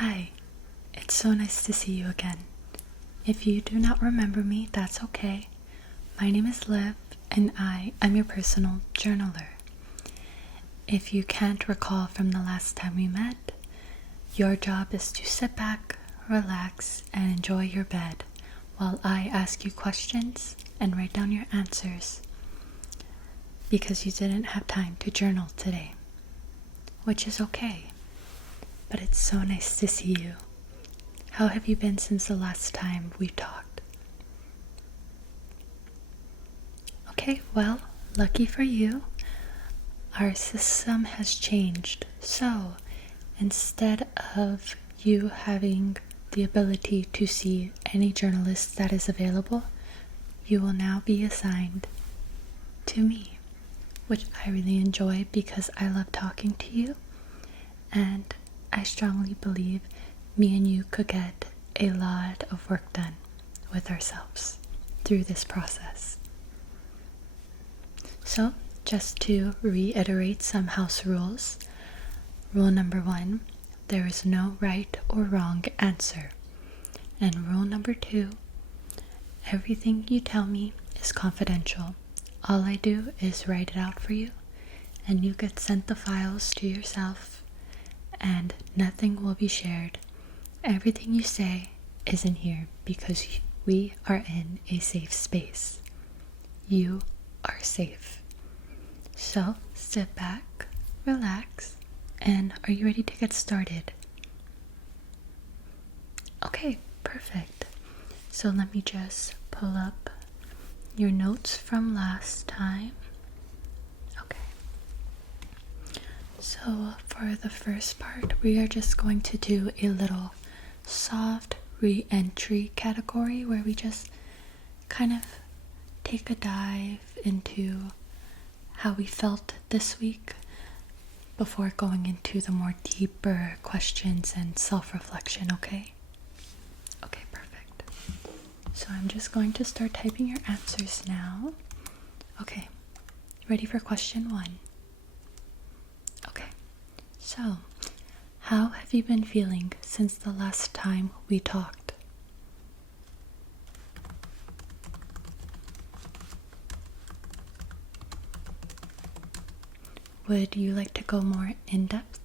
Hi, it's so nice to see you again. If you do not remember me, that's okay. My name is Liv, and I am your personal journaler. If you can't recall from the last time we met, your job is to sit back, relax, and enjoy your bed while I ask you questions and write down your answers because you didn't have time to journal today, which is okay. But it's so nice to see you. How have you been since the last time we talked? Okay, well, lucky for you, our system has changed. So, instead of you having the ability to see any journalist that is available, you will now be assigned to me, which I really enjoy because I love talking to you, and I strongly believe me and you could get a lot of work done with ourselves through this process. So, just to reiterate some house rules. Rule number 1, there is no right or wrong answer. And rule number 2, everything you tell me is confidential. All I do is write it out for you, and you get sent the files to yourself, and nothing will be shared. Everything you say is in here because we are in a safe space. You are safe. So sit back, relax, and are you ready to get started? Okay, perfect. So let me just pull up your notes from last time. Okay. So for the first part, we are just going to do a little soft re-entry category where we just kind of take a dive into how we felt this week before going into the more deeper questions and self-reflection, okay? Okay, perfect. So I'm just going to start typing your answers now. Okay, ready for question 1? Okay, so how have you been feeling since the last time we talked? Would you like to go more in depth?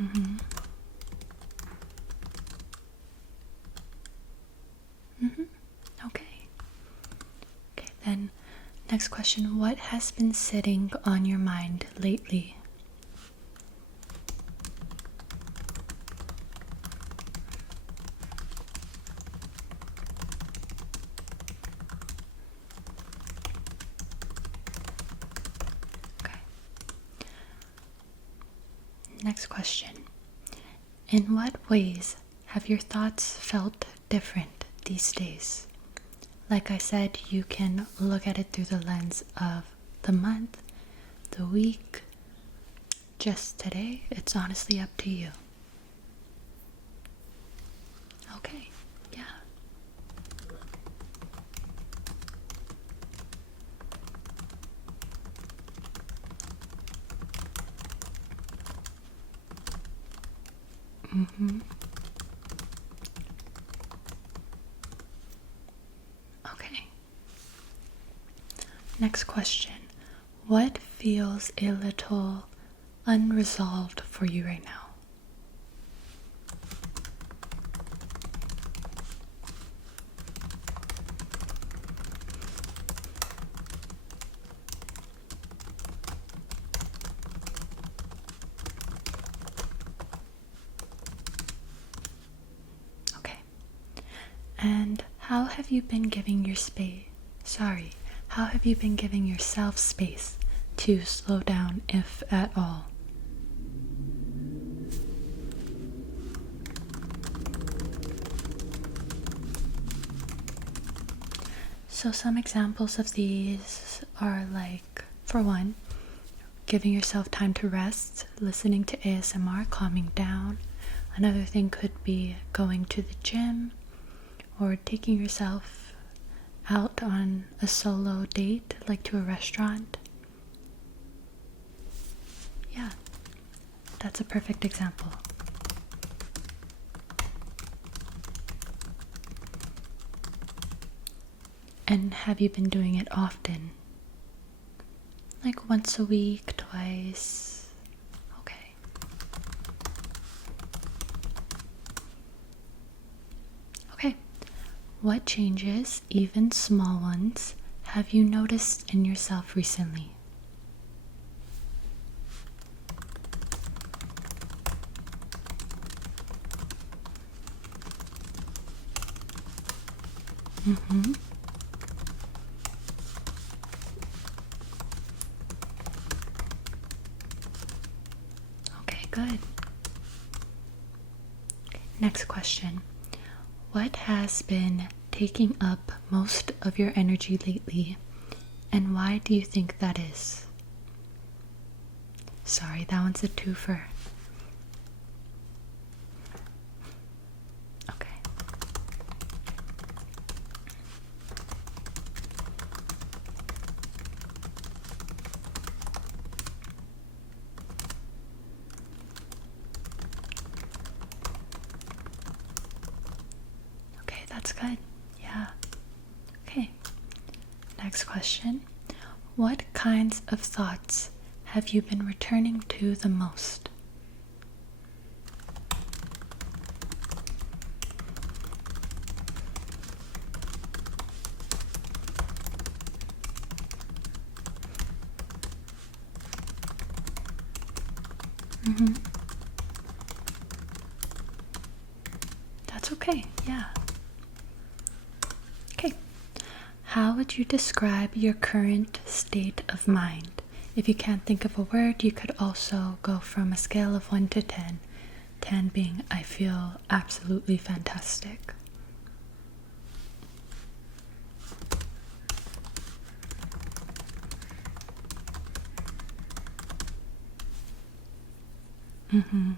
Mm-hmm. Mm-hmm. Okay. Okay, then next question. What has been sitting on your mind lately? Okay. Next question. In what ways have your thoughts felt different these days? Like I said, you can look at it through the lens of the month, the week, just today. It's honestly up to you. Okay, yeah. Mm-hmm. Okay. Next question. What feels a little unresolved for you right now? Okay. And how have you been giving how have you been giving yourself space to slow down, if at all? So some examples of these are like, for one, giving yourself time to rest, listening to ASMR, calming down. Another thing could be going to the gym or taking yourself out on a solo date, like to a restaurant? Yeah, that's a perfect example. And have you been doing it often? Like once a week, twice? Okay. Okay. What changes, even small ones, have you noticed in yourself recently? Mm-hmm. Okay, good. Next question. What has been taking up most of your energy lately, and why do you think that is? Sorry, that one's a twofer. Okay. Okay, that's good. Yeah. Okay. Next question. What kinds of thoughts have you been returning to the most? Mm-hmm. That's okay. Yeah. Okay. How would you describe your current state of mind? If you can't think of a word, you could also go from a scale of 1 to 10. 10 being, I feel absolutely fantastic. Mm-hmm.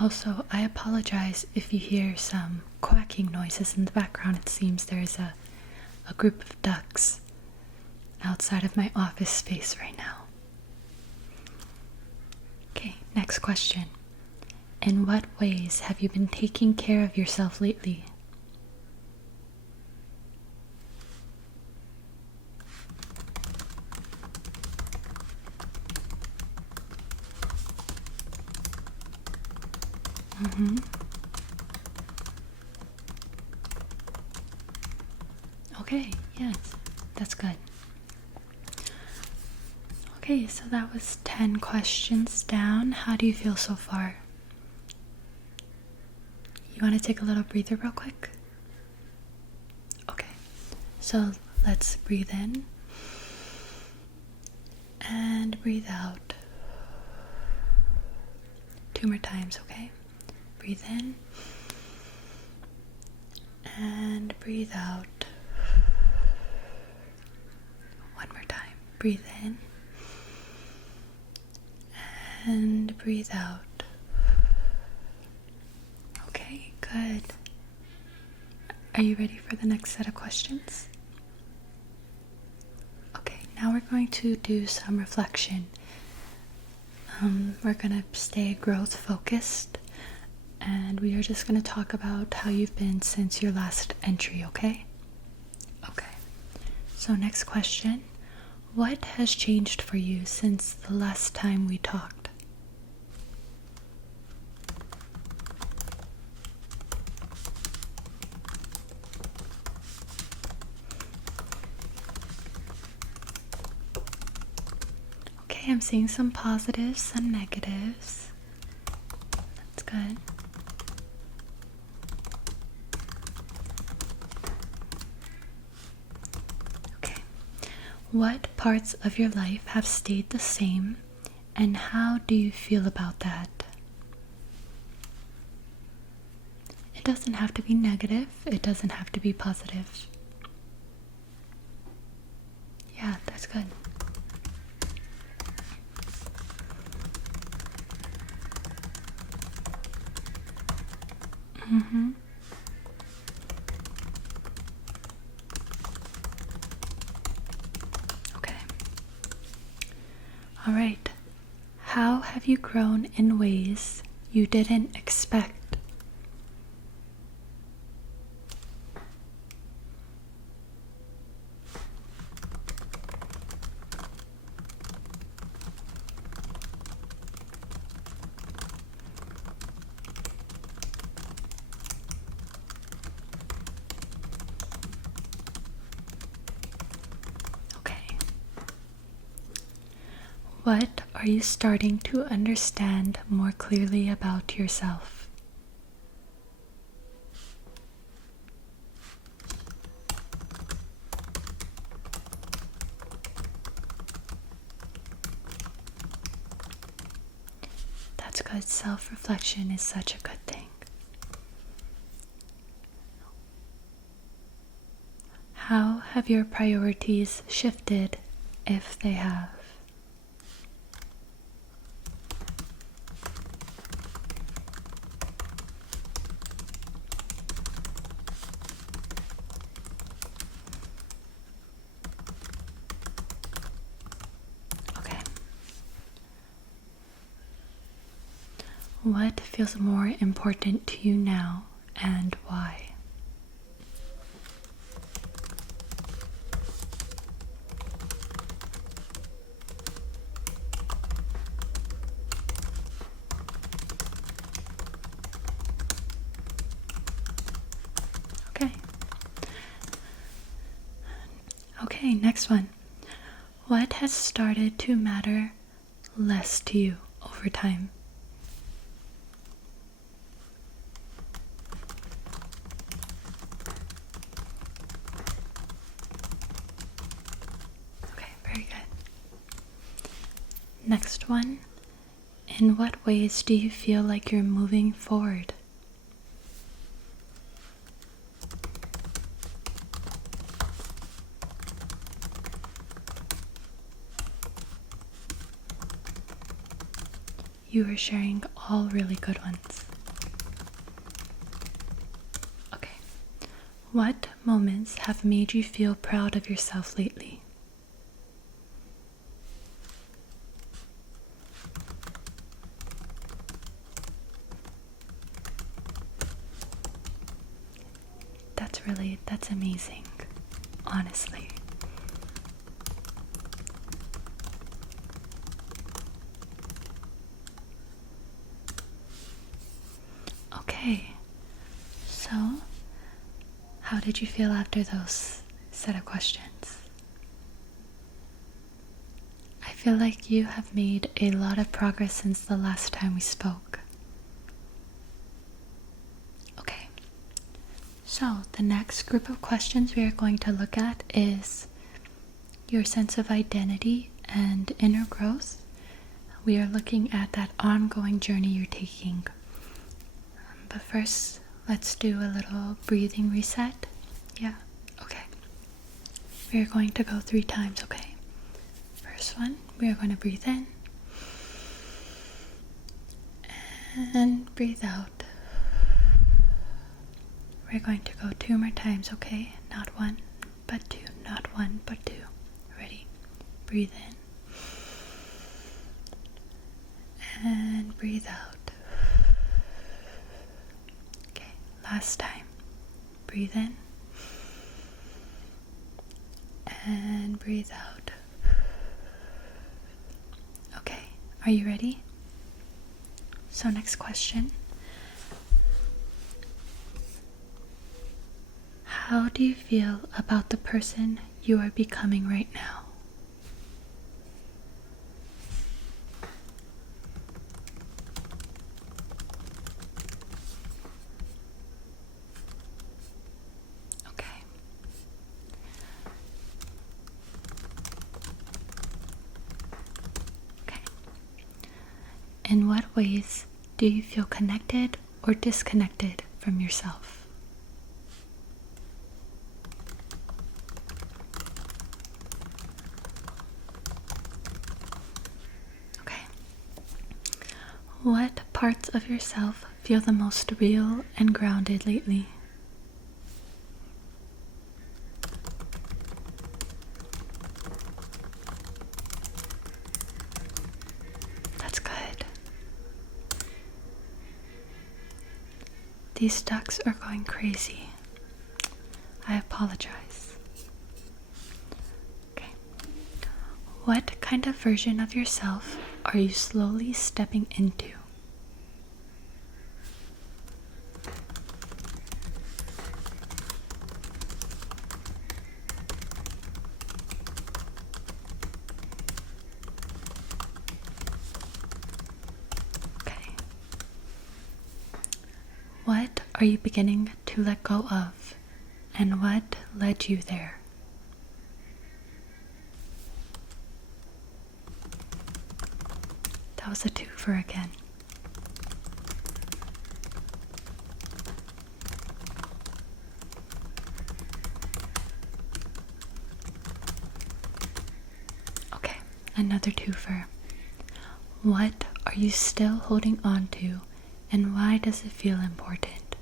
Also, I apologize if you hear some quacking noises in the background. It seems there's a group of ducks outside of my office space right now. Okay, next question. In what ways have you been taking care of yourself lately? Mm-hmm. Okay, yes, that's good. Okay, so that was 10 questions down. How do you feel so far? You want to take a little breather real quick? Okay, so let's breathe in and breathe out. 2 more times, okay? Breathe in and breathe out. 1 more time. Breathe in and breathe out. Okay, good. Are you ready for the next set of questions? Okay, now we're going to do some reflection. We're going to stay growth focused, and we are just going to talk about how you've been since your last entry, okay? Okay. So next question. What has changed for you since the last time we talked? Okay, I'm seeing some positives, some negatives. That's good. Okay. What parts of your life have stayed the same, and how do you feel about that? It doesn't have to be negative, it doesn't have to be positive. Yeah, that's good. Mm-hmm. Okay. All right. How have you grown in ways you didn't expect? Okay. What are you starting to understand more clearly about yourself? That's good. Self-reflection is such a good thing. How have your priorities shifted, if they have? Okay. What feels more important to you now and why? Okay. Okay, next one. What has started to matter less to you over time? Okay, very good. Next one. In what ways do you feel like you're moving forward? You are sharing all really good ones. Okay. What moments have made you feel proud of yourself lately? That's amazing, honestly. Okay, so how did you feel after those set of questions? I feel like you have made a lot of progress since the last time we spoke. Okay, so the next group of questions we are going to look at is your sense of identity and inner growth. We are looking at that ongoing journey you're taking. But first, let's do a little breathing reset. Yeah, okay. We are going to go 3 times, okay? First one, we are going to breathe in and breathe out. We're going to go 2 more times, okay? Not 1, but 2. Not 1, but 2. Ready? Breathe in and breathe out. Okay, last time. Breathe in and breathe out. Okay, are you ready? So next question. How do you feel about the person you are becoming right now? Okay. Okay. In what ways do you feel connected or disconnected from yourself? Okay. What parts of yourself feel the most real and grounded lately? That's good. These ducks are going crazy. I apologize. Okay. What kind of version of yourself are you slowly stepping into? Okay. What are you beginning to let go of, and what led you there? That was a twofer again. Okay, another twofer. What are you still holding on to, and why does it feel important?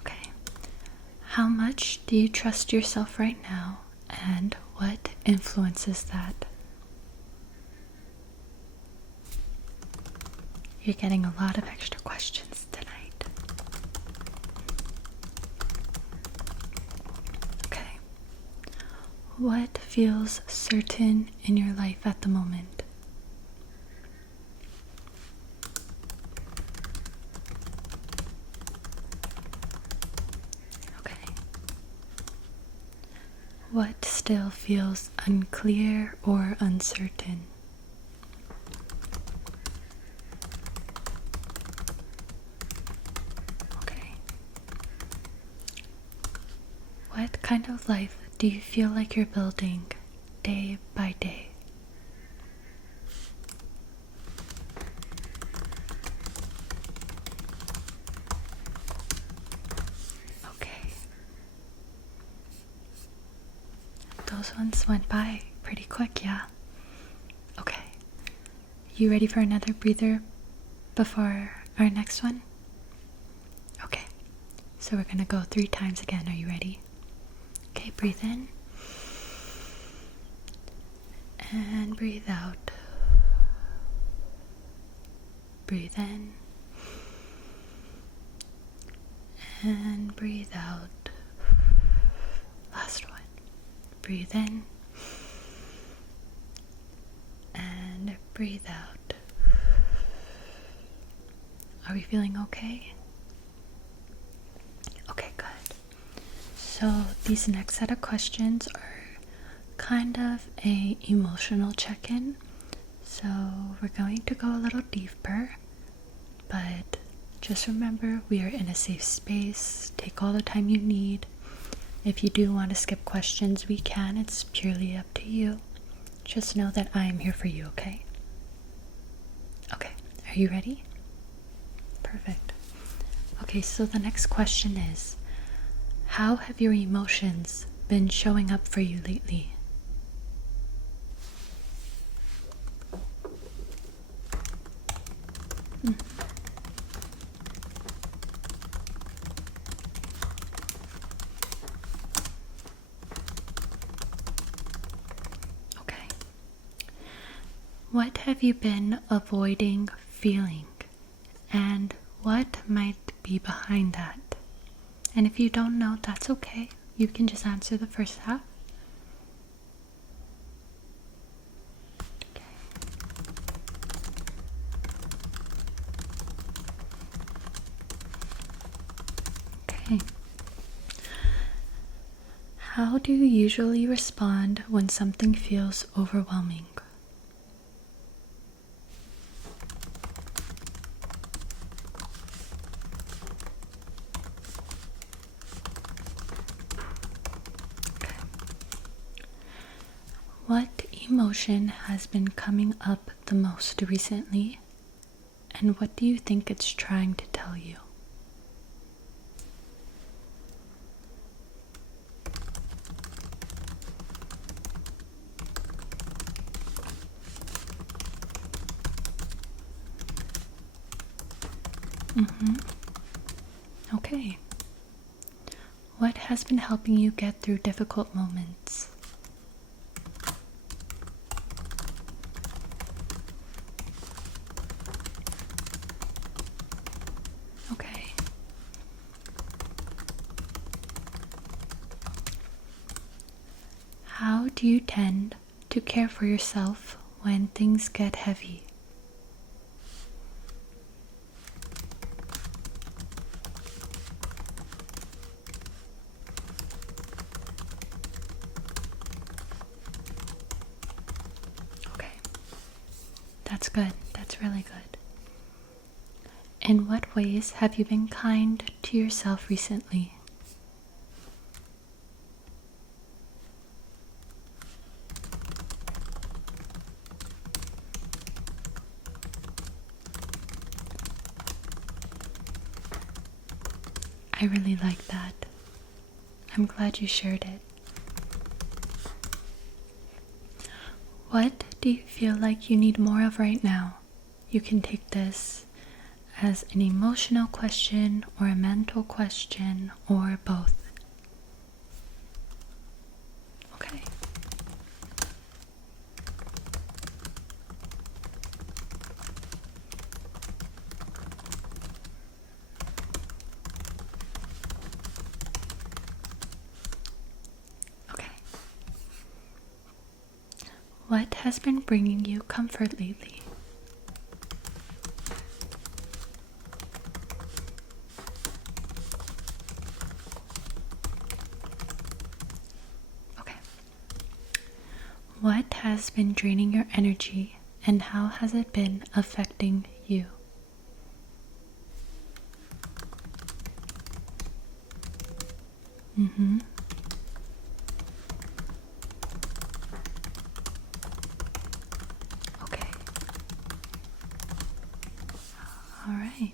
Okay. How much do you trust yourself right now, and what influences that? You're getting a lot of extra questions tonight. Okay. What feels certain in your life at the moment? Okay. What still feels unclear or uncertain? Okay. What kind of life do you feel like you're building day by day? Okay. Those ones went by pretty quick, yeah? Okay. You ready for another breather before our next one? Okay. So we're gonna go 3 times again. Are you ready? Okay, breathe in. And breathe out. Breathe in. And breathe out. Last one. Breathe in. And breathe out. Are we feeling okay? Okay, good. So these next set of questions are kind of a emotional check-in. So we're going to go a little deeper, but just remember we are in a safe space. Take all the time you need. If you do want to skip questions, we can. It's purely up to you. Just know that I am here for you, okay? Okay, are you ready? Perfect. Okay, so the next question is, how have your emotions been showing up for you lately? Okay. What have you been avoiding feeling, and what might be behind that? And if you don't know, that's okay. You can just answer the first half. Okay. How do you usually respond when something feels overwhelming? Okay. What emotion has been coming up the most recently, and what do you think it's trying to tell you? Mm-hmm. Okay. What has been helping you get through difficult moments? Okay. How do you tend to care for yourself when things get heavy? Okay. That's good. That's really good. In what ways have you been kind to yourself recently? I really like that. I'm glad you shared it. What do you feel like you need more of right now? You can take this as an emotional question or a mental question or both. Okay. Okay. What has been bringing you comfort lately? Okay. What has been draining your energy and how has it been affecting you? Mm-hmm. Okay. All right.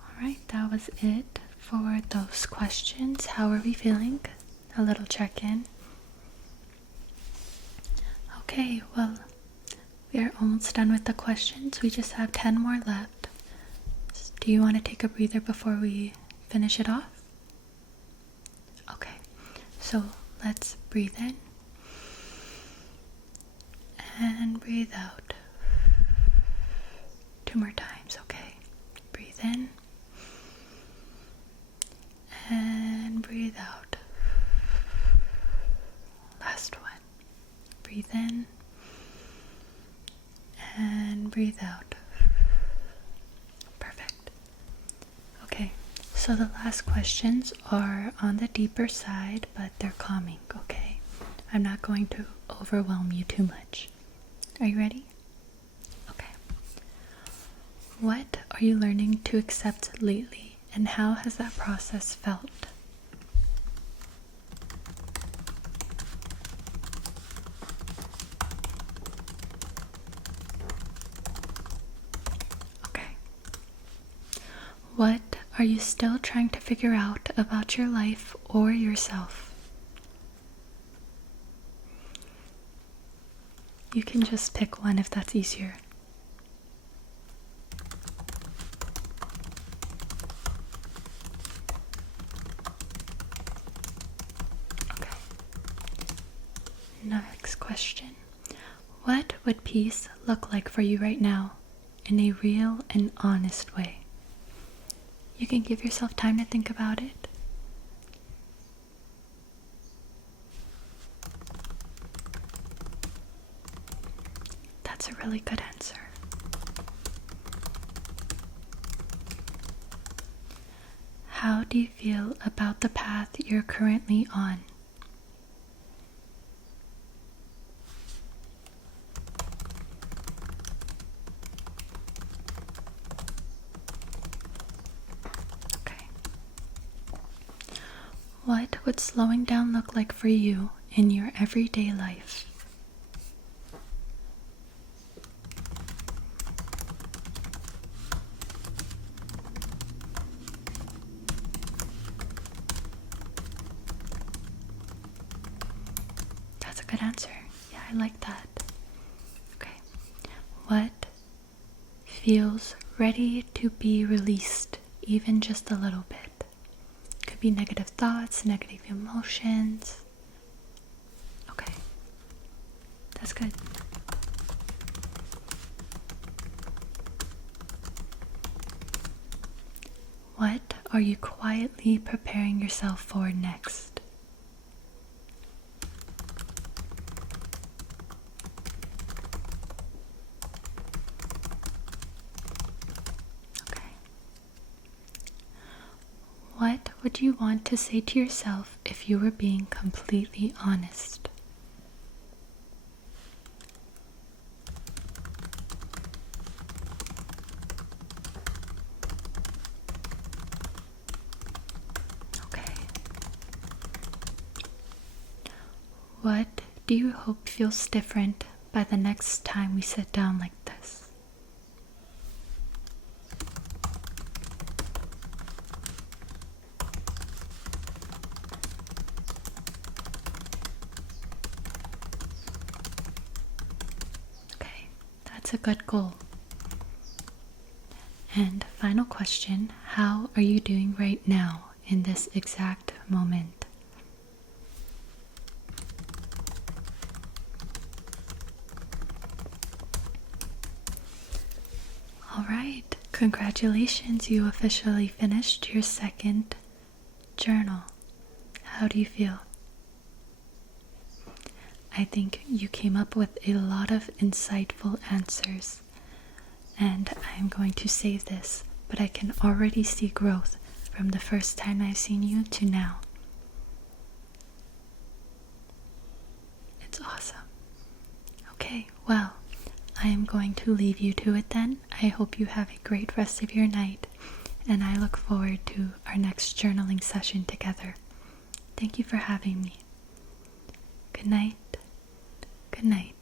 All right, that was it for those questions. How are we feeling? A little check-in. Okay, well, we are almost done with the questions. We just have 10 more left. Do you want to take a breather before we finish it off? Okay, so let's breathe in and breathe out. 2 more times, okay? Breathe in and breathe out. Last one. Breathe in and breathe out. Perfect. Okay, so the last questions are on the deeper side, but they're calming, okay? I'm not going to overwhelm you too much. Are you ready? Okay. What are you learning to accept lately, and how has that process felt? Okay. What are you still trying to figure out about your life or yourself? You can just pick one if that's easier. Okay. Next question. What would peace look like for you right now in a real and honest way? You can give yourself time to think about it. That's a really good answer. How do you feel about the path you're currently on? Okay. What would slowing down look like for you in your everyday life? That's a good answer. Yeah, I like that. Okay. What feels ready to be released, even just a little bit? Could be negative thoughts, negative emotions. Okay. That's good. What are you quietly preparing yourself for next? Okay. What would you want to say to yourself if you were being completely honest? Okay. What do you hope feels different by the next time we sit down like this? Okay, that's a good goal. And final question, how are you doing right now in this exact moment? All right, congratulations, you officially finished your second journal. How do you feel? I think you came up with a lot of insightful answers, and I'm going to save this, but I can already see growth from the first time I've seen you to now. It's awesome. Okay, well, I am going to leave you to it then. I hope you have a great rest of your night, and I look forward to our next journaling session together. Thank you for having me. Good night. Good night.